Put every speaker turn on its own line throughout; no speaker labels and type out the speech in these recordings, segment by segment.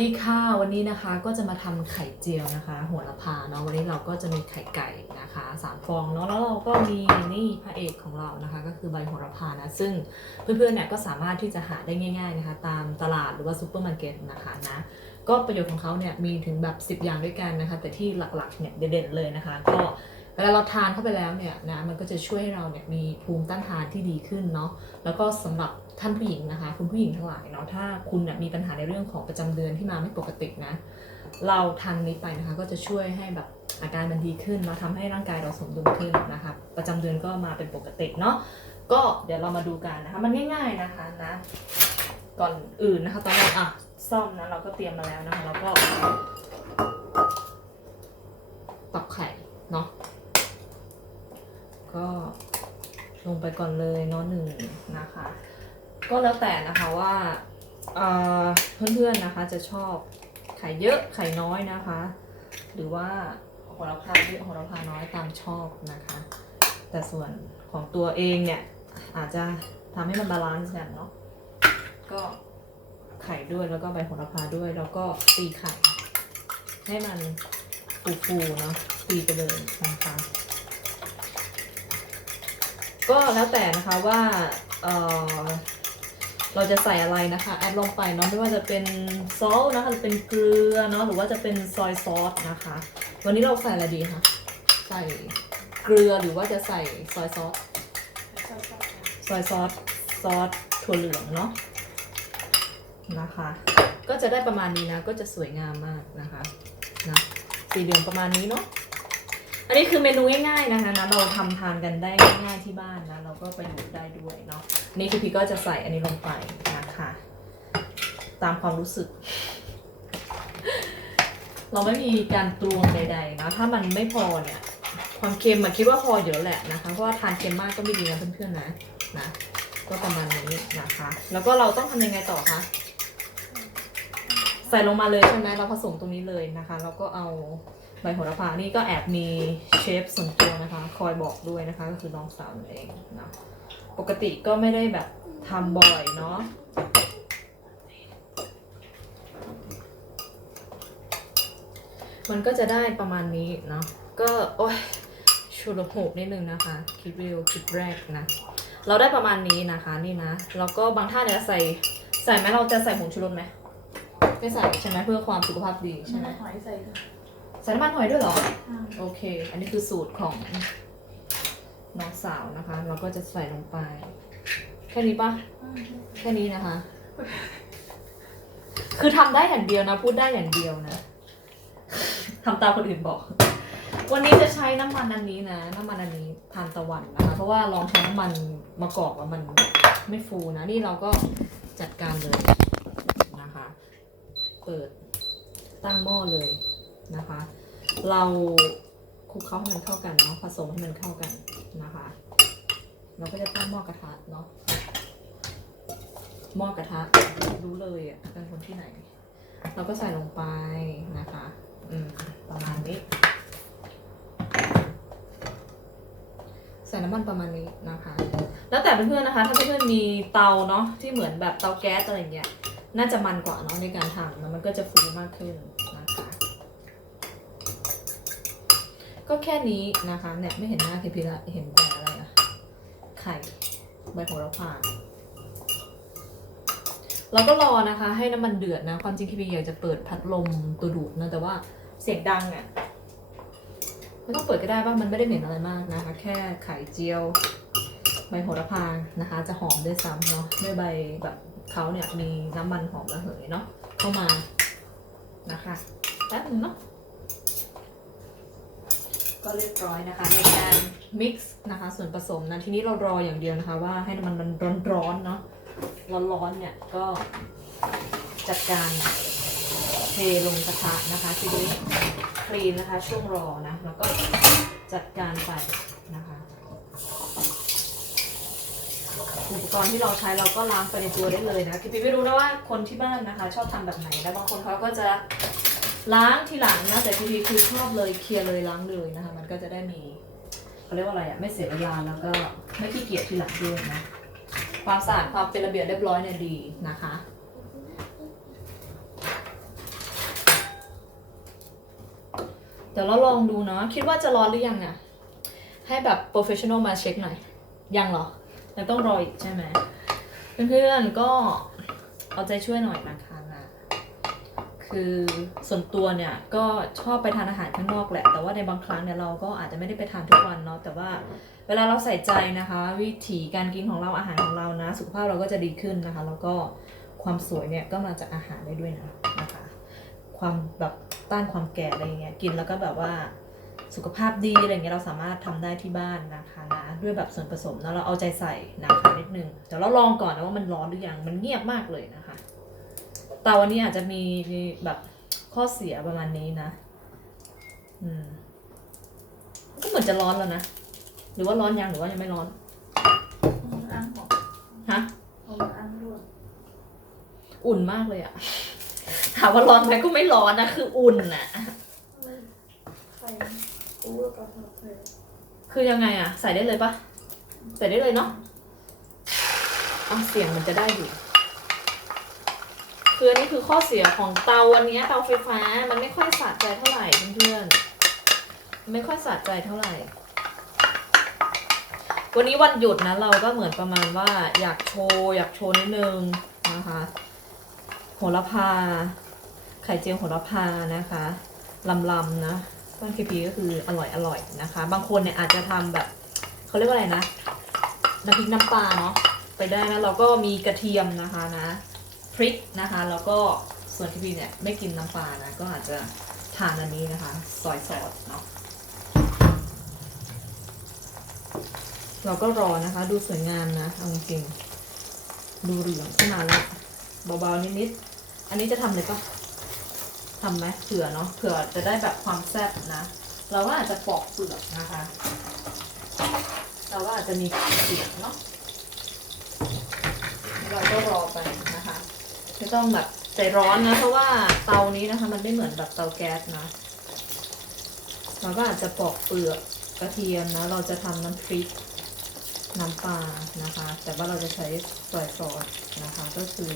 ดีค่ะวันนี้นะคะก็จะมาทำไข่เจียวนะคะหัวละพาเนาะวันนี้เราก็จะมีไข่ไก่นะคะสามฟองเนาะแล้วเราก็มีนี่พระเอกของเรานะคะ ก็คือใบโหระพานะซึ่งเพื่อนๆเนี่ยก็สามารถที่จะหาได้ง่าย ๆนะคะ ตามตลาดหรือว่าซูเปอร์มาร์เก็ตนะคะนะก็ประโยชน์ของเขาเนี่ยมีถึงแบบ 10 อย่างด้วยกันนะคะ แต่ที่หลักๆเนี่ยเด่นๆเลยนะคะ ก็ เวลาเราทานเข้าไปแล้วเนี่ยนะมันก็จะช่วยให้เราเนี่ยมีภูมิต้านทานที่ดีขึ้นเนาะแล้วก็สำหรับท่านผู้หญิงนะคะ คุณผู้หญิงทั้งหลายเนาะถ้าคุณเนี่ยมีปัญหาในเรื่องของประจำเดือนที่มาไม่ปกตินะ เราทานนี้ไปนะคะ ก็จะช่วยให้แบบอาการมันดีขึ้นเนาะทำให้ร่างกายเราสมดุลขึ้นนะคะประจำเดือนก็มาเป็นปกติเนาะก็เดี๋ยวเรามาดูกันนะคะ มันง่ายๆนะคะนะ ก่อนอื่นนะคะ ตอนแรกอะซ่อมนะเราก็เตรียมมาแล้วนะคะแล้วก็ตักไข่เนาะ ก็ลงไปก่อนเลยเนาะหนึ่งนะคะ ก็แล้วแต่นะคะว่าเพื่อนๆนะคะจะชอบไข่เยอะไข่น้อยนะคะ หรือว่าโหระพาเยอะโหระพาน้อยตามชอบนะคะ แต่ส่วนของตัวเองเนี่ยอาจจะทำให้มันบาลานซ์กันเนาะก็ไข่ด้วยแล้วก็ใบโหระพาด้วยแล้วก็ตีไข่ ให้มันฟูๆเนาะตีไปเลยนะคะ ก็แล้วแต่นะคะว่าเเราจะใส่อะไรนะคะแอดลงไปเนาะไม่ว่าจะเป็นซอสนะคะหรือเป็นเกลือเนาะหรือว่าจะเป็นซอยซอสนะคะ วันนี้เราใส่อะไรดีคะใส่เกลือหรือว่าจะใส่ซอยซอสซอยซอสซอสถั่วเหลืองเนาะนะคะ ก็จะได้ประมาณนี้นะก็จะสวยงามมากนะคะนะสีเหลืองประมาณนี้เนาะ อันนี้คือเมนูง่ายๆนะคะนะเราทำทานกันได้ง่ายๆที่บ้านนะเราก็ประยุกต์ได้ด้วยเนาะนี่คือพี่ก็จะใส่อันนี้ลงไปนะคะตามความรู้สึก เราไม่มีการตวงใดๆนะถ้ามันไม่พอเนี่ย ความเค็มมันคิดว่าพออยู่แล้วแหละนะคะเพราะว่าทานเค็มมากก็ไม่ดีนะเพื่อนๆนะนะก็ประมาณนี้นะคะ แล้วก็เราต้องทำยังไงต่อคะใส่ลงมาเลยใช่ไหมเราผสมตรงนี้เลยนะคะ แล้วก็เอา ใบโหระพานี่ก็แอบมีเชฟส่วนตัวนะคะ คอยบอกด้วยนะคะ ก็คือน้องสาวนั่นเองนะปกติก็ไม่ได้แบบทำบ่อยเนาะมันก็จะได้ประมาณนี้เนาะก็โอ้ยชุลหูนิดนึงนะคะ คลิปวิวคลิปแรกนะ เราได้ประมาณนี้นะคะนี่นะ แล้วก็บางท่านเนี่ยใส่ใส่ไหมเราจะใส่ผงชูรสไหมไม่ใส่ใช่ไหมเพื่อความสุขภาพดีใช่ไหม
หอยใส่
ใส่น้ำมันหอยด้วยเหรอ โอเค อันนี้คือสูตรของน้องสาวนะคะ เราก็จะใส่ลงไป แค่นี้ปะแค่นี้นะคะ คือทำได้อย่างเดียวนะ พูดได้อย่างเดียวนะทำตามคนอื่นบอก วันนี้จะใช้น้ำมันอันนี้นะ น้ำมันอันนี้ทานตะวันนะคะ เพราะว่าลองใช้น้ำมันมะกอกแล้วมันไม่ฟูนะ นี่เราก็จัดการเลยนะคะ เปิดตั้งหม้อเลย นะคะ เราคลุกเคล้าให้มันเข้ากันเนาะผสมให้มันเข้ากันนะคะ เราก็จะตั้งหม้อกระทะเนาะหม้อกระทะรู้เลยอะเป็นคนที่ไหน เราก็ใส่ลงไปนะคะอืมประมาณนี้ใส่น้ำมันประมาณนี้นะคะ แล้วแต่เพื่อนๆนะคะ ถ้าเพื่อนๆมีเตาเนาะที่เหมือนแบบเตาแก๊สอะไรเงี้ย น่าจะมันกว่าเนาะในการทำแล้วมันก็จะฟูมากขึ้นนะคะ ก็แค่นี้นะคะเนี่ยไม่เห็นหน้าเคพีละเห็นแต่อะไรอะไข่ใบโหระพาเราก็รอนะคะ ให้น้ำมันเดือดนะ ความจริงเคพีอยากจะเปิดพัดลมตัวดูดนะแต่ว่าเสียงดังอะไม่ต้องเปิดก็ได้ว่ามันไม่ได้เหม็นอะไรมากนะคะ แค่ไข่เจียว ใบโหระพานะคะ จะหอมด้วยซ้ำเนาะด้วยใบแบบเขาเนี่ยมีน้ำมันหอมระเหยเนาะเข้ามานะคะแป๊บนึงเนาะ ก็เรียบร้อยนะคะในการ mix นะคะส่วนผสมนะทีนี้เรารออย่างเดียวนะคะ ว่าให้มันมันร้อนๆเนาะร้อนๆเนี่ยก็จัดการเทลงกระทะนะคะทีนี้คลีนนะคะช่วงรอนะแล้วก็จัดการไปนะคะอุปกรณ์ที่เราใช้เราก็ล้างไปในตัวได้เลยนะคือพี่ไม่รู้นะว่าคนที่บ้านนะคะ ชอบทำแบบไหนแล้วบางคนเขาก็จะ ล้างทีหลังนะแต่ทีทีคือชอบเลยเคลียร์เลยล้างเลยนะคะ มันก็จะได้มีเขาเรียกว่าอะไรอะไม่เสียเวลาแล้วก็ไม่ขี้เกียจทีหลังด้วยนะความสะอาดความเป็นระเบียบเรียบร้อยเนี่ยดีนะคะเดี๋ยวเราลองดูเนาะคิดว่าจะร้อนหรือยังอะให้แบบโปรเฟชชั่นอลมาเช็คหน่อย ยังเหรอยังต้องรออีกใช่ไหมเพื่อนๆก็เอาใจช่วยหน่อยนะคะ คือส่วนตัวเนี่ยก็ชอบไปทานอาหารข้างนอกแหละ แต่ว่าในบางครั้งเนี่ยเราก็อาจจะไม่ได้ไปทานทุกวันเนาะแต่ว่าเวลาเราใส่ใจนะคะ วิถีการกินของเราอาหารของเรานะ สุขภาพเราก็จะดีขึ้นนะคะ แล้วก็ความสวยเนี่ยก็มาจากอาหารได้ด้วยนะนะคะ ความแบบต้านความแก่อะไรเงี้ยกินแล้วก็แบบว่าสุขภาพดีอะไรเงี้ยเราสามารถทำได้ที่บ้านนะคะนะด้วยแบบส่วนผสมนะเราเอาใจใส่นะคะนิดนึงเดี๋ยวเราลองก่อนนะว่ามันร้อนหรือยังมันเงียบมากเลยนะคะ ตาอันนี้อาจจะมีแบบข้อเสียประมาณนี้นะ อืม ก็เหมือนจะร้อนแล้วนะ หรือว่าร้อนยังหรือว่ายังไม่ร้อน
อ้างบอก
ฮะ
เอาอ้างด้วย
อุ่นมากเลยอะ ถามว่าร้อนไหมก็ไม่ร้อนนะ คืออุ่นอะ
ใครกูว่ากับใคร
คือยังไงอะใส่ได้เลยปะใส่ได้เลยเนาะเอาเสียงมันจะได้อยู่ คืออันนี้คือข้อเสียของเตาอันนี้เตาไฟฟ้ามันไม่ค่อยสะใจเท่าไหร่เพื่อนๆไม่ค่อยสะใจเท่าไหร่ วันนี้วันหยุดนะเราก็เหมือนประมาณว่าอยากโชว์อยากโชว์นิดนึงนะคะโหระพา ไข่เจียวโหระพานะคะลำลำๆนะบ้านเคพีก็คืออร่อยอร่อยนะคะ บางคนเนี่ยอาจจะทำแบบเขาเรียกว่าอะไรนะน้ำพริกน้ำปลาเนาะไปได้นะเราก็มีกระเทียมนะคะนะ พริกนะคะ แล้วก็ส่วนที่พีเนี่ยไม่กินน้ำปลานะก็อาจจะทานอันนี้นะคะซอยซอสเนาะเราก็รอนะคะ ดูสวยงามนะเอาจริงๆดูเหลืองขึ้นมาแล้วเบาๆนิดๆอันนี้จะทำเลยปะทำไหมเผื่อเนาะเผื่อจะได้แบบความแซ่บนะ เราก็อาจจะปอกเปลือกนะคะ เราก็อาจจะมีเปลือกเนาะเราก็รอไปนะคะ ไม่ต้องแบบใจร้อนนะ เพราะว่าเตานี้นะคะ มันไม่เหมือนแบบเตาแก๊สนะเราก็อาจจะปอกเปลือกกระเทียมนะ เราจะทำน้ำพริกน้ำปลานะคะ แต่ว่าเราจะใช้ซอยซอสนะคะ ก็คือ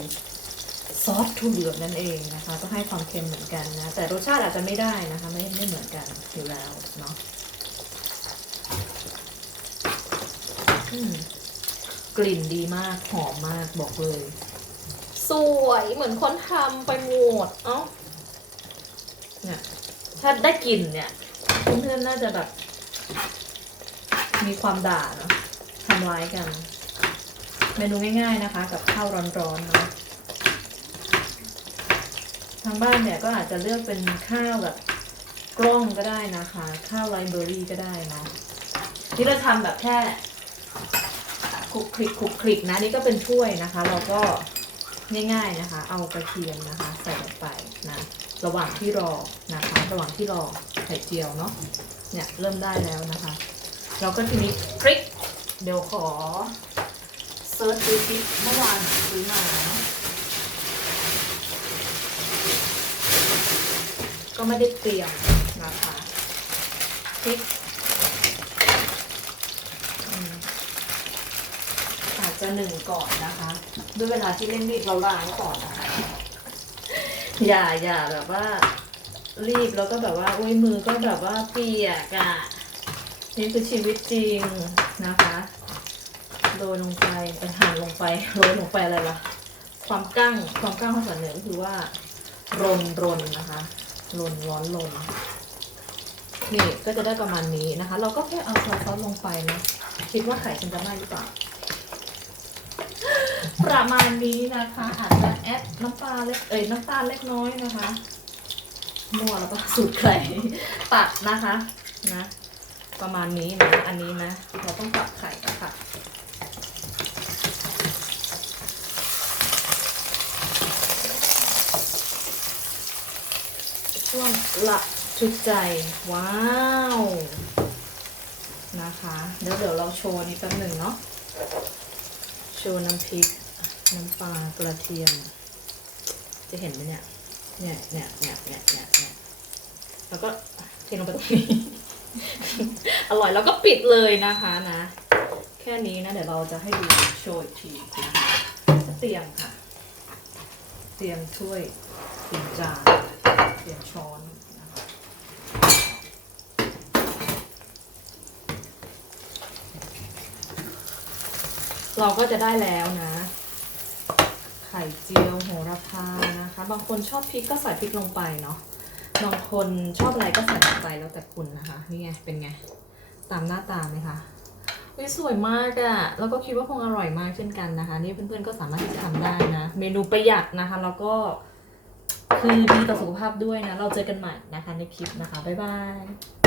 ซอสถั่วเหลืองนั่นเองนะคะ ก็ให้ความเค็มเหมือนกันนะ แต่รสชาติอาจจะไม่ได้นะคะ ไม่ไม่เหมือนกันอยู่แล้วเนาะกลิ่นดีมาก หอมมากบอกเลย สวยเหมือนคนทำไปหมด เอ้าเนี่ยถ้าได้กลิ่นเนี่ยเพื่อนๆน่าจะแบบ มีความด่าเนาะทำร้ายกัน เมนูง่าย ๆนะคะ กับข้าวร้อนๆเนาะทางบ้านเนี่ยก็อาจจะเลือกเป็นข้าวแบบกล้องก็ได้นะคะ ข้าวไรเบอรี่ก็ได้เนาะที่เราทำแบบแค่คลุกคลิกคลุกคลิกนะนี่ก็เป็นถ้วยนะคะ เราก็ ง่ายๆนะคะ เอากระเทียมนะคะ ใส่ลงไปนะ ระหว่างที่รอนะคะ ระหว่างที่รอไข่เจียวเนาะ เนี่ยเริ่มได้แล้วนะคะ เราก็ทีนี้พริก เดี๋ยวขอเซิร์ชดูพริกเมื่อวานซื้อมาก็ไม่ได้เตรียมนะคะพริกอืมอา จะหนึ่งก่อนนะคะ ด้วยเวลาที่เร่งรีบเราล้างก่อนนะคะ อย่าอย่าแบบว่า รีบแล้วก็แบบว่าอุ้ยมือก็แบบว่าเปียกอะ่ะนี่คือชีวิตจริงนะคะโรยลงไปไปหั่นลงไปโรยลงไปอะไรล่ะ ความกั้งความกั้งภาษาเหนือก็คือว่ารนรนนะคะลนร้อนลนนี่ก็จะได้ประมาณนี้นะคะ เราก็แค่เอาซอสซอสลงไปนะคิดว่าไข่ฉันจะไหม้หรือเปล่า ประมาณนี้นะคะ อาจจะแอดน้ำปลาเล็กเอ้ยน้ำตาลเล็กน้อยนะคะมั่วแล้วก็สูตรไข่ตัดนะคะนะประมาณนี้นะอันนี้นะเราต้องตัดไข่ค่ะช่วงละชุดใจ ว้าว นะคะ เดี๋ยวเดี๋ยวเราโชว์นี้แป๊บหนึ่งเนาะ โชว์น้ำพริก น้ำปลากระเทียม จะเห็นไหมเนี่ยเนี่ยเนี่ยเนี่ยเนี่ยเนี่ยเนี่ยแล้วก็เทลงไปตรงนี้ อร่อยแล้วก็ปิดเลยนะคะนะ แค่นี้นะเดี๋ยวเราจะให้ดูโชว์อีกทีนะคะเตรียมค่ะ เตรียมถ้วยเตรียมจานเปลี่ยนช้อนนะคะ เราก็จะได้แล้วนะ ไข่เจียวโหระพานะคะ บางคนชอบพริกก็ใส่พริกลงไปเนาะบางคนชอบอะไรก็ใส่ลงไปแล้วแต่คุณนะคะ นี่ไงเป็นไง ตามหน้าตาไหมคะวิสวยมากอะแล้วก็คิดว่าคงอร่อยมากเช่นกันนะคะ นี่เพื่อนๆก็สามารถที่จะทำได้นะ เมนูประหยัดนะคะ แล้วก็คือดีต่อสุขภาพด้วยนะ เราเจอกันใหม่นะคะในคลิปนะคะ บ๊ายบาย